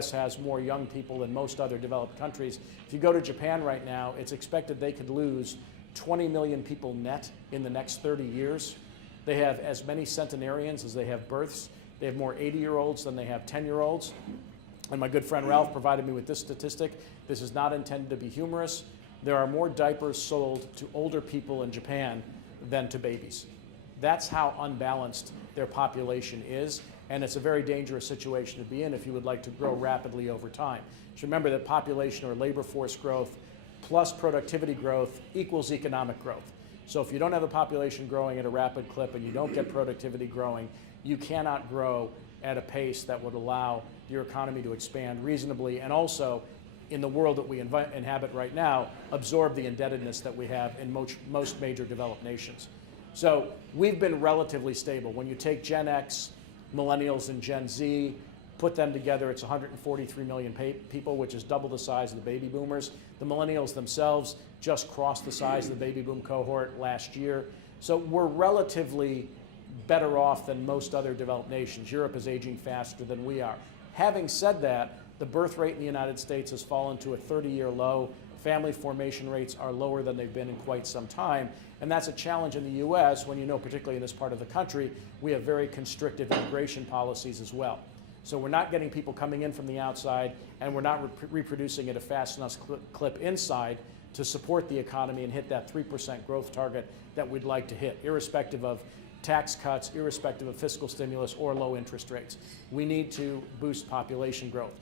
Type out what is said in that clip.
U.S. has more young people than most other developed countries. If you go to Japan right now, it's expected they could lose 20 million people net in the next 30 years. They have as many centenarians as they have births. They have more 80-year-olds than they have 10-year-olds. And my good friend Ralph provided me with this statistic. This is not intended to be humorous. There are more diapers sold to older people in Japan than to babies. That's how unbalanced their population is, and it's a very dangerous situation to be in if you would like to grow rapidly over time. So remember that population or labor force growth plus productivity growth equals economic growth. So if you don't have a population growing at a rapid clip and you don't get productivity growing, you cannot grow at a pace that would allow your economy to expand reasonably, and also, in the world that we inhabit right now, absorb the indebtedness that we have in most major developed nations. So we've been relatively stable. When you take Gen X, Millennials, and Gen Z, put them together, it's 143 million people, which is double the size of the baby boomers. The Millennials themselves just crossed the size of the baby boom cohort last year. So we're relatively better off than most other developed nations. Europe is aging faster than we are. Having said that, the birth rate in the United States has fallen to a 30-year low. Family formation rates are lower than they've been in quite some time. And that's a challenge in the U.S. when you know, particularly in this part of the country, we have very constrictive immigration policies as well. So we're not getting people coming in from the outside, and we're not reproducing at a fast enough clip inside to support the economy and hit that 3% growth target that we'd like to hit, irrespective of tax cuts, irrespective of fiscal stimulus or low interest rates. We need to boost population growth.